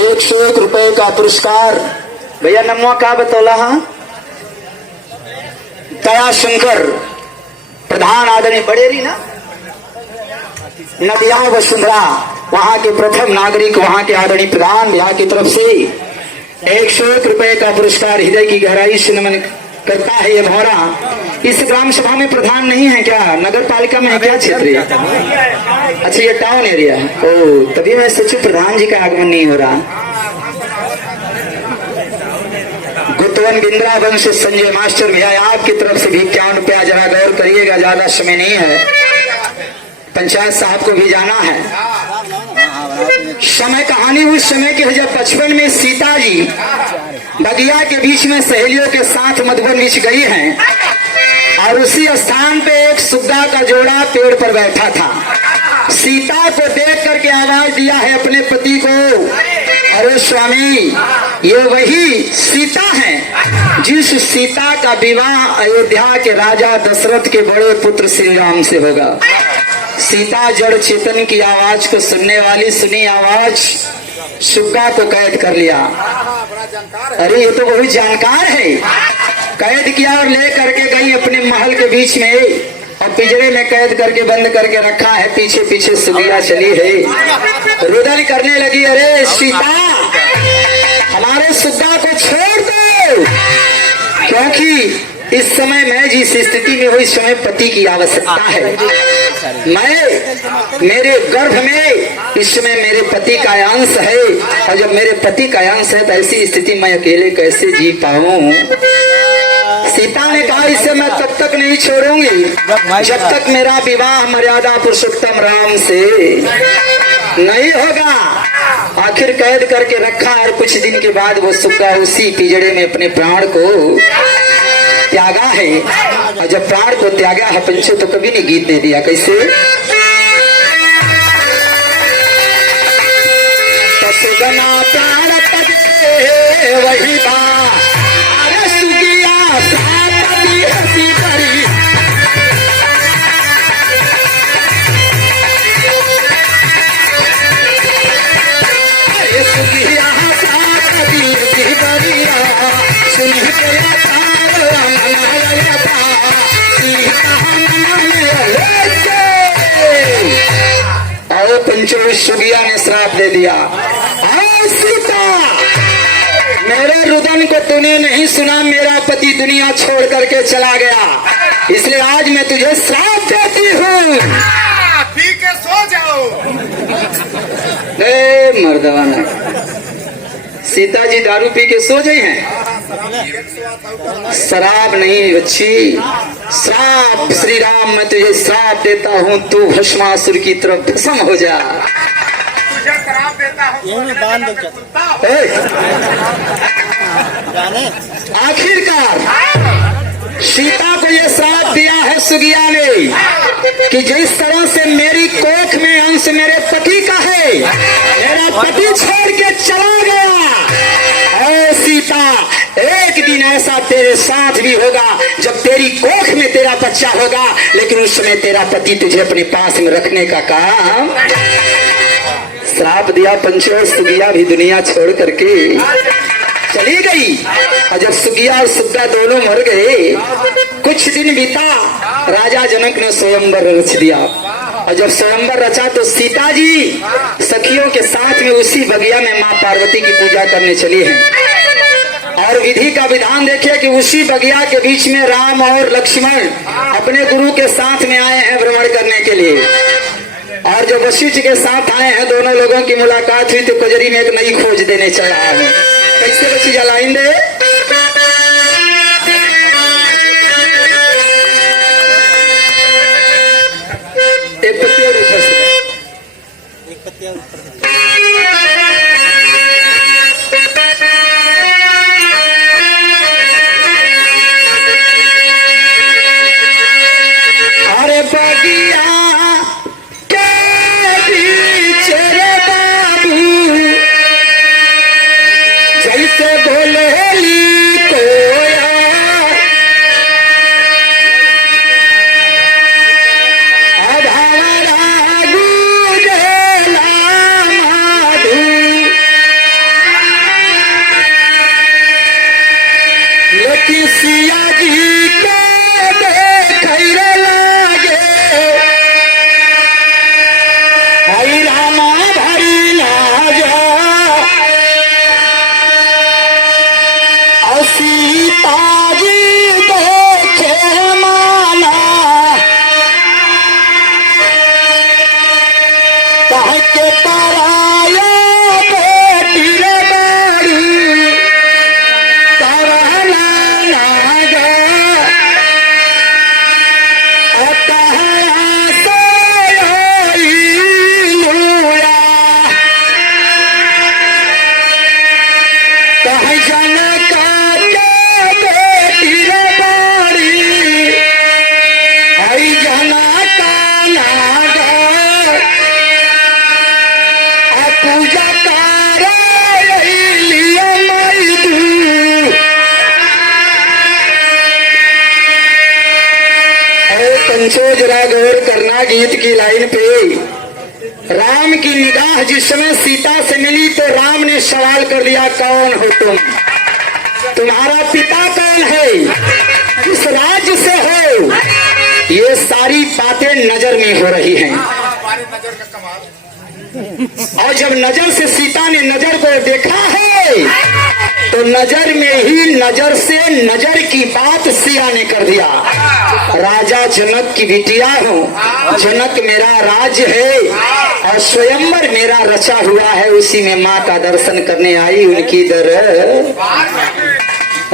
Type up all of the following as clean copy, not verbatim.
101 रुपए का पुरस्कार। भैया नमवा का बतौला हाँ दया शंकर प्रधान आदरणीय बड़ेरी ना नदिया वसुंधरा वहां के प्रथम नागरिक वहां के आदरणीय प्रधान भैया की तरफ से 101 रुपए का पुरस्कार हृदय की गहराई से नमन करता है। ये भौरा इस ग्राम सभा में प्रधान नहीं है क्या, नगर पालिका में है क्या क्षेत्र? अच्छा ये टाउन एरिया है। ओ तभी मैं सोचू प्रधान जी का आगमन नहीं हो रहा। गुतवन बिंद्रा वंश संजय मास्टर भैया आपकी तरफ से भी 51 रुपया, जरा गौर करिएगा, ज्यादा समय नहीं है, पंचायत साहब को भी जाना है। समय कहानी उस समय की है जब बचपन में सीता जी बगिया के बीच में सहेलियों के साथ मधुबन बीच गई हैं और उसी स्थान पे एक सुग्गा का जोड़ा पेड़ पर बैठा था। सीता को देख करके आवाज दिया है अपने पति को, अरे स्वामी ये वही सीता है जिस सीता का विवाह अयोध्या के राजा दशरथ के बड़े पुत्र श्री राम से होगा। सीता जड़ चेतन की आवाज को सुनने वाली सुनी आवाज सुग्गा को कैद कर लिया। अरे ये तो बहुत जानकार है। कैद किया और ले करके गई अपने महल के बीच में और पिंजरे में कैद करके बंद करके रखा है। पीछे पीछे सुगिया चली है, रुदन करने लगी, अरे सीता हमारे सुग्गा को छोड़ दो, क्योंकि इस समय मैं जिस स्थिति में हूँ इस समय पति की आवश्यकता है। मैं मेरे गर्भ में इस समय मेरे पति का अंश है और जब मेरे पति का अंश है तो ऐसी स्थिति मैं अकेले कैसे जी पाऊं। सीता ने कहा इसे मैं तब तक नहीं छोड़ूंगी जब तक मेरा विवाह मर्यादा पुरुषोत्तम राम से नहीं होगा। आखिर कैद करके रखा और कुछ दिन के बाद वो सुग्गा उसी पिंजड़े में अपने प्राण को त्यागा है। और जब प्राण को त्यागा है पंचो तो कभी नहीं गीत दे दिया, कैसे? सुगना प्राण तजे वही बात, अरे सुगिया सापदी हसी भरी, अरे सुगिया सापदी हसी भरी, सुन के पंचो सुगिया ने श्राप दे दिया, सीता मेरे रुदन को तूने नहीं सुना, मेरा पति दुनिया छोड़ करके चला गया, इसलिए आज मैं तुझे श्राप देती हूँ। ठीक है सो जाओ। मर्दवाना सीता जी दारू पी के सो गई हैं। शराब नहीं बच्ची, श्राप। श्री राम मैं तुझे श्राप देता हूँ, तू भस्मासुर की तरफ भस्म हो जा। तुझे श्राप देता हूँ। आखिरकार सीता को यह श्राप दिया है सुगिया ने कि जिस तरह से मेरी कोख में अंश मेरे पति का है, मेरा पति छोड़ के चला गया, ऐ सीता एक दिन ऐसा तेरे साथ भी होगा जब तेरी कोख में तेरा बच्चा होगा, लेकिन उस समय तेरा पति तुझे अपने पास में रखने का काम। श्राप दिया पंचो, सुगिया भी दुनिया छोड़ करके चली गई। और जब सुगिया और सुग्गा दोनों मर गए, कुछ दिन बीता, राजा जनक ने स्वयंवर रच दिया। और जब स्वयंवर रचा तो सीता जी सखियों के साथ में उसी बगिया में माँ पार्वती की पूजा करने चली हैं। और विधि का विधान देखिए कि उसी बगिया के बीच में राम और लक्ष्मण अपने गुरु के साथ में आए हैं भ्रमण करने के लिए। और जब वशिष्ठ के साथ आए हैं, दोनों लोगों की मुलाकात हुई तो कजरी में एक नई खोज देने चला है। कैसे बच्ची जलाइन दे? एक पत्ती और ऊपर से, एक पत्ती और ऊपर से। अरे बगिया के बीच रे बाबू जैसे बोले विवाह जिस समय सीता से मिली तो राम ने सवाल कर दिया, कौन हो तुम, तुम्हारा पिता कौन है, किस राज्य से हो। ये सारी बातें नजर में हो रही हैं। हमारी नजर का कमाल। और जब नजर से सीता ने नजर को देखा है तो नजर में ही नजर से नजर की बात सिया ने कर दिया। राजा जनक की बिटिया हूँ, जनक मेरा राज्य है और स्वयंवर मेरा रचा हुआ है, उसी में माँ का दर्शन करने आई उनकी दर।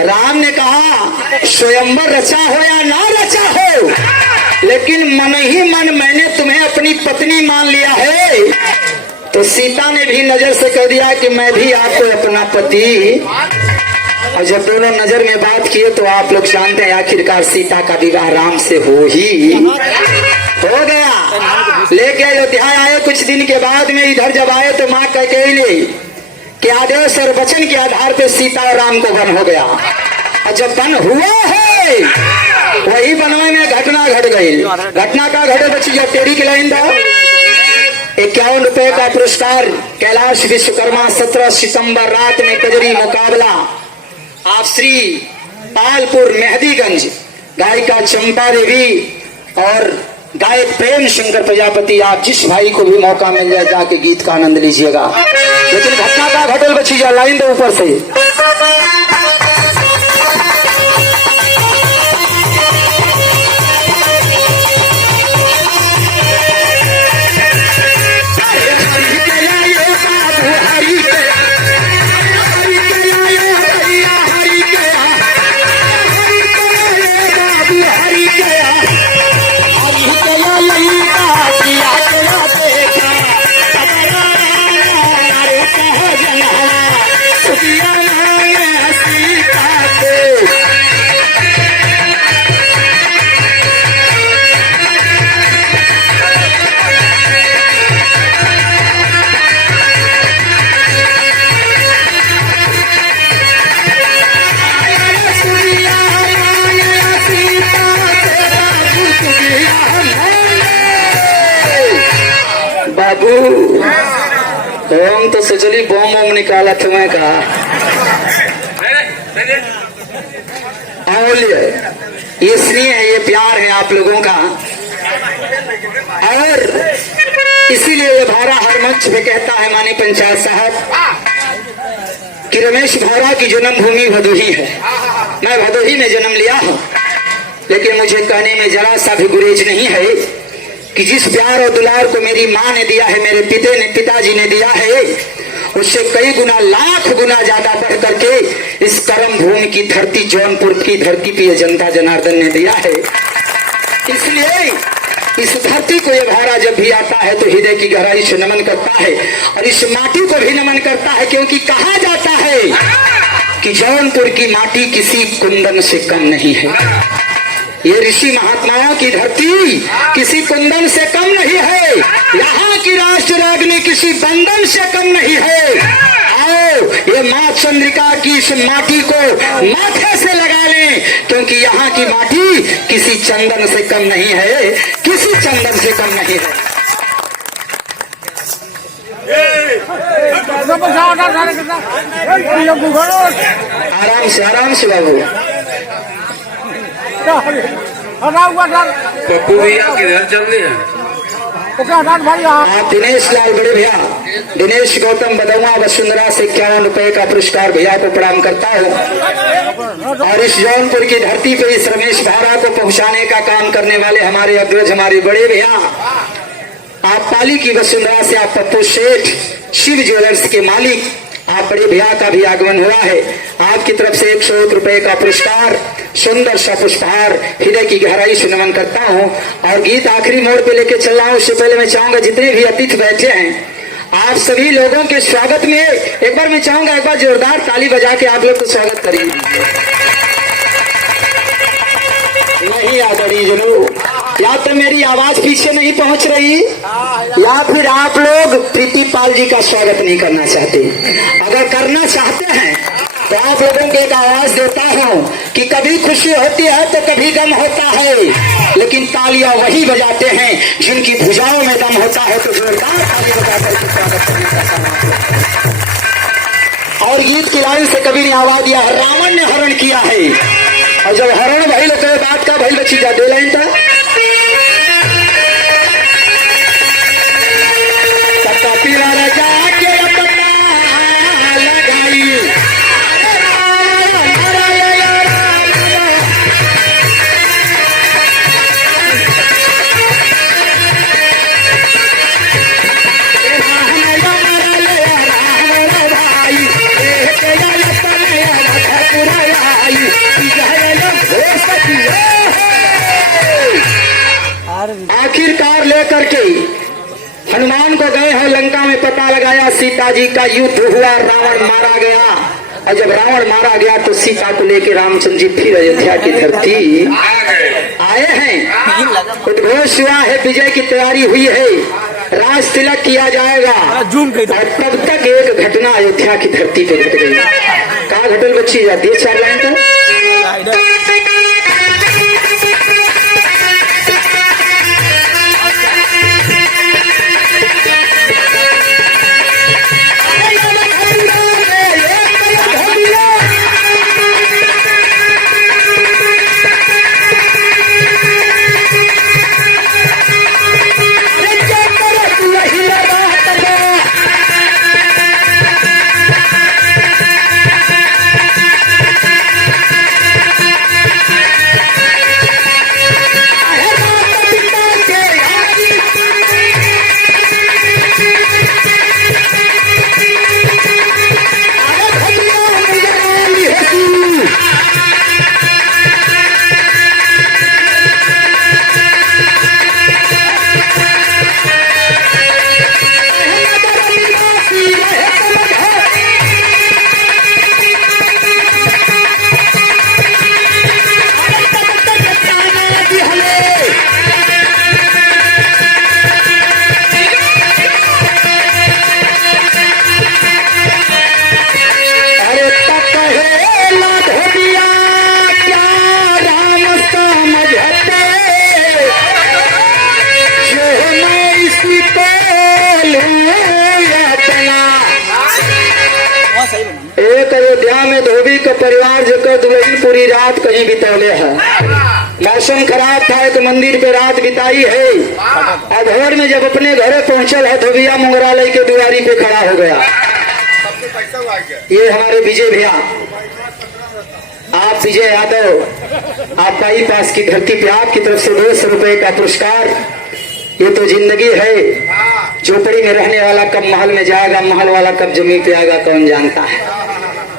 राम ने कहा स्वयंवर रचा हो या ना रचा हो, लेकिन मन ही मन मैंने तुम्हें अपनी पत्नी मान लिया है। तो सीता ने भी नजर से कह दिया कि मैं भी आपको अपना पति। और जब दोनों नजर में बात किए तो आप लोग जानते हैं आखिरकार सीता का विवाह राम से हो गया। लेके अयोध्या आए, कुछ दिन के बाद में इधर जब आए तो माँ कैकेयी के आदेश और वचन के आधार पे सीता और राम को वन हो गया। और जब वन हुआ है वही बनवे में घटना घट गई। घटना का घटे बच्ची, जब तेरी की लाइन दो 51 रुपए का पुरस्कार कैलाश विश्वकर्मा 17 सितंबर रात में कजरी मुकाबला आप श्री पालपुर मेहदीगंज गायिका चंपा देवी और गायक प्रेम शंकर प्रजापति, आप जिस भाई को भी मौका मिल जाए जाके गीत का आनंद लीजिएगा। लेकिन घटना का घटल बच्ची, जा लाइन दो ऊपर से। हम तो सोचली बम वम निकाला तुम्हें कहा। ये स्नेह है, ये प्यार है आप लोगों का। और इसीलिए ये भारा हर मंच पे कहता है माननीय पंचायत साहब कि रमेश भारा की जन्मभूमि भदोही है। मैं भदोही में जन्म लिया हूँ, लेकिन मुझे कहने में जरा सा भी गुरेज नहीं है कि जिस प्यार और दुलार को मेरी माँ ने दिया है, मेरे पिताजी ने दिया है, उससे कई गुना लाख गुना ज्यादा बढ़ करके इस कर्म भूमि की धरती जौनपुर की धरती पे जनता जनार्दन ने दिया है। इसलिए इस धरती को ये भारा जब भी आता है तो हृदय की गहराई से नमन करता है और इस माटी को भी नमन करता है, क्योंकि कहा जाता है कि जौनपुर की माटी किसी कुंदन से कम नहीं है। ये ऋषि महात्माओं की धरती किसी कुंदन से कम नहीं है। यहाँ की राष्ट्र रागनी किसी बंधन से कम नहीं है। आओ ये माँ चंद्रिका की इस माटी को माथे से लगा लें, क्योंकि यहाँ की माटी किसी चंदन से कम नहीं है, किसी चंदन से कम नहीं है। आराम से बाबू। पप्पू भैया किधर चल रहे हैं? आप दिनेश लाल बड़े भैया, दिनेश गौतम बदौआ वसुंधरा से 51 रुपए का पुरस्कार भैया को प्रणाम करता हूँ। और इस जौनपुर की धरती पे इस रमेश भारा को पहुंचाने का काम करने वाले हमारे अग्रज, हमारे बड़े भैया, आप पाली की वसुंधरा से आप पप्पू सेठ शिव ज्वेलर्स के मालिक, आप बड़े भैया का भी आगमन हुआ है। आपकी तरफ से 101 रुपए का पुरस्कार, सुंदर सा पुष्पहार, हृदय की गहराई से नमन करता हूँ। और गीत आखिरी मोड़ पे लेके चल रहा हूँ। उससे पहले मैं चाहूंगा जितने भी अतिथि बैठे हैं आप सभी लोगों के स्वागत में एक बार मैं चाहूंगा एक बार जोरदार ताली बजा के आप लोग को स्वागत करिए। नहीं आदरणीय जनों, या तो मेरी आवाज पीछे नहीं पहुंच रही या फिर आप लोग प्रीति पाल जी का स्वागत नहीं करना चाहते। अगर करना चाहते हैं तो आप लोगों को एक आवाज देता हूँ कि कभी खुशी होती है तो कभी गम होता है, लेकिन तालियां वही बजाते हैं जिनकी भुजाओं में दम होता है। तो जोरदार ताली बजाकर के स्वागत करने का समय। और गीत की लाइन से कभी ने आवाज दिया, रावण ने हरण किया है, और जब हरण भइल तो बात का भइल बची जा दे लाइन था पीला राजा के पता लगाई आखिरकार लेकर के हनुमान को गए हैं लंका में, पता लगाया सीता जी का युद्ध हुआ, रावण मारा गया। और जब रावण मारा गया तो सीता को लेकर रामचंद्र जी फिर अयोध्या की धरती आए हैं। उद्घोष हुआ है, विजय की तैयारी हुई है, राज तिलक किया जाएगा। और तब तक एक घटना अयोध्या की धरती पे घट गई। कहा घटल बच्ची जाती है 4 लाइन तो एक अयोध्या में धोबी का परिवार जकर दुल्हन पूरी रात कहीं बितौले है। मौसम खराब था, एक मंदिर पे रात बिताई है। और भोर में जब अपने घरे पहुंचल है धोबिया मुंगरालय के दुआरी पे खड़ा हो गया। ये हमारे विजय भैया, आप विजय यादव, आपका ही पास की धरती पे आपकी तरफ से 200 रुपए का पुरस्कार। ये तो जिंदगी है, झोपड़ी में रहने वाला कब महल में जाएगा, महल वाला कब जमीन पे आएगा कौन जानता है।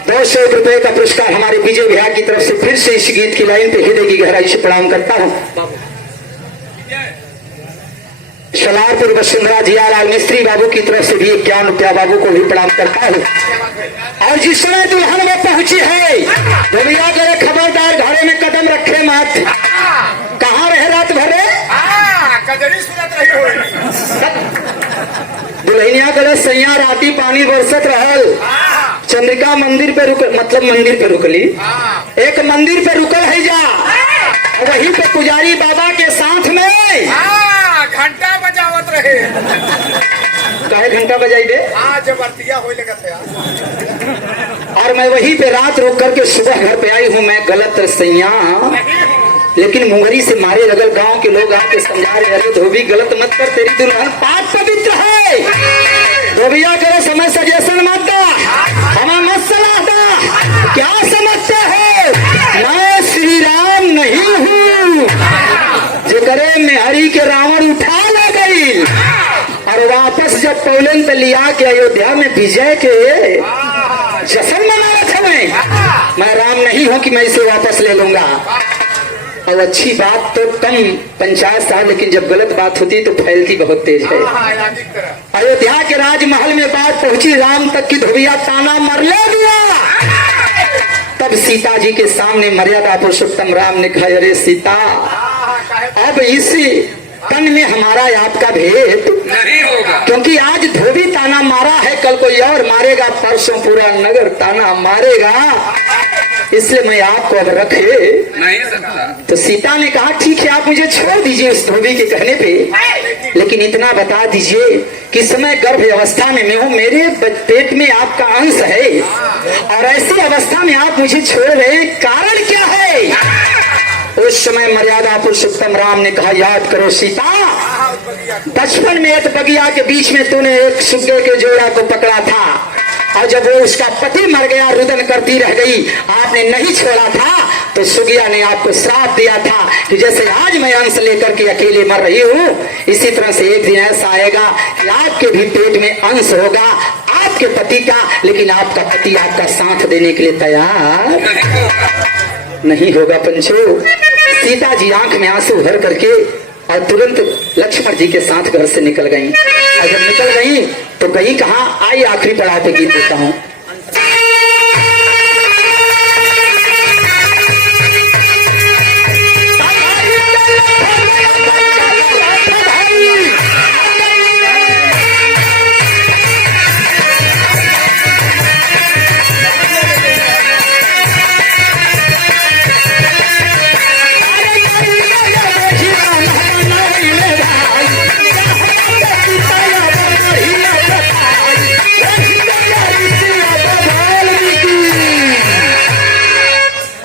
200 रुपए का पुरस्कार हमारे विजय भैया की तरफ से फिर से इस गीत की लाइन पे हृदय की गहराई से प्रणाम करता हूँ। सलारपुर वसुंधरा जियालाल मिस्त्री बाबू की तरफ से भी 51 रुपया बाबू को भी प्रणाम करता हूँ। और जिस समय दुल्हन में पहुंची है भैया करे खबरदार घरे में कदम रखे मत। कहाँ रहे रात भरे दुल्हनिया गलत सैया राती पानी बरसत रहल। चंद्रिका मंदिर पे रुक, मतलब मंदिर पे रुकली, एक मंदिर पे रुकल है जा, वहीं पे पुजारी बाबा के साथ में घंटा बजावत रहे। काहे घंटा बजाई दे? जब अर्तिया हो लगा था। और मैं वहीं पे रात रुक करके सुबह घर पे आई हूँ। मैं गलत सैया, लेकिन मुंगरी से मारे लगल। गांव के लोग आके समझा रहे, अरे धोबी गलत मत कर, तेरी दुल्हन पाक पवित्र है। धोबिया करे समय सजेशन मत दा, हमें मत सलाह दा। क्या समझते हो, मैं श्री राम नहीं हूँ जो करे मेहरी के रावण उठा ले गई। और वापस जब पौलन पे लिया के अयोध्या में विजय के जश्न मनाया था, मैं राम नहीं हूँ कि मैं इसे वापस ले लूंगा। और अच्छी बात तो कम पंचायत साल, लेकिन जब गलत बात होती तो फैलती बहुत तेज है। अयोध्या के राजमहल में बात पहुंची राम तक की, धोबिया ताना मर ले दिया। तब सीता जी के सामने मर्यादा पुरुषोत्तम राम ने कहा, अरे सीता, अब इस तन में हमारा आपका भेद नहीं होगा। क्योंकि आज धोबी ताना मारा है, कल कोई और मारेगा, परसों पूरा नगर ताना मारेगा, इसलिए मैं आपको अब रखे नहीं सकता। तो सीता ने कहा ठीक है आप मुझे छोड़ दीजिए उस धोबी के कहने पे, लेकिन इतना बता दीजिए कि समय गर्भ अवस्था में मैं हूँ, मेरे पेट में आपका अंश है और ऐसी अवस्था में आप मुझे छोड़ रहे हैं, कारण क्या है? उस समय मर्यादा पुरुषोत्तम राम ने कहा याद करो सीता, बचपन में एक बगिया के बीच में तूने एक सुग्गे के जोड़ा को पकड़ा था और जब वो उसका पति मर गया, रुदन करती रह गई, आपने नहीं छोड़ा था तो सुगिया ने आपको श्राप दिया था कि जैसे आज मैं अंश लेकर के अकेले मर रही हूँ, इसी तरह से एक दिन ऐसा आएगा कि आपके भी पेट में अंश होगा आपके पति का, लेकिन आपका पति आपका साथ देने के लिए तैयार नहीं होगा। पंचो, सीता जी आंख में आंसू भर करके और तुरंत लक्ष्मण जी के साथ घर से निकल गईं। और जब निकल गईं तो गई कहा, आई आखिरी पड़ाव पे गीत देता हूँ।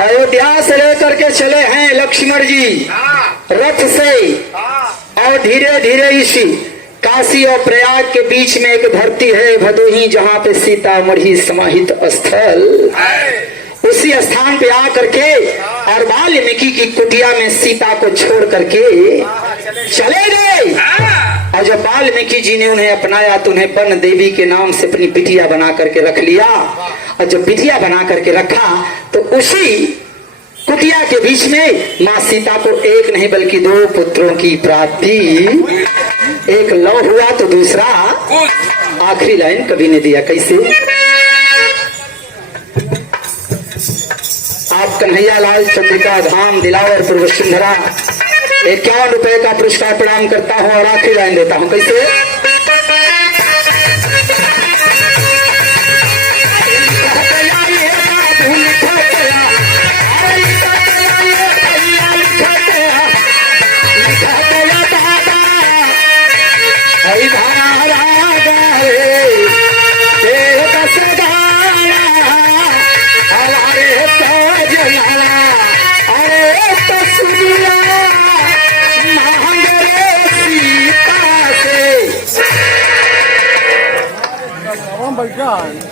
अयोध्या से लेकर के चले हैं लक्ष्मण जी रथ से और धीरे धीरे इसी काशी और प्रयाग के बीच में एक धरती है भदोही, जहाँ पे सीतामढ़ी समाहित स्थल, उसी स्थान पे आकर के और वाल्मीकि की कुटिया में सीता को छोड़ करके चले गए। और जब वाल्मीकि जी ने उन्हें अपनाया तो उन्हें वन देवी के नाम से अपनी बिटिया बना करके रख लिया। और जब बिटिया बना करके रखा तो उसी कुटिया के बीच में माँ सीता को एक नहीं बल्कि दो पुत्रों की प्राप्ति, एक लव हुआ तो दूसरा आखिरी लाइन कवि ने दिया कैसे? आप कन्हैया लाल चंद्रिका धाम दिलावर पूर्व सुंदरा 51 रुपए का पुरस्कार प्रदान करता हूँ और आखिरी लाइन देता हूँ कैसे? Oh my God.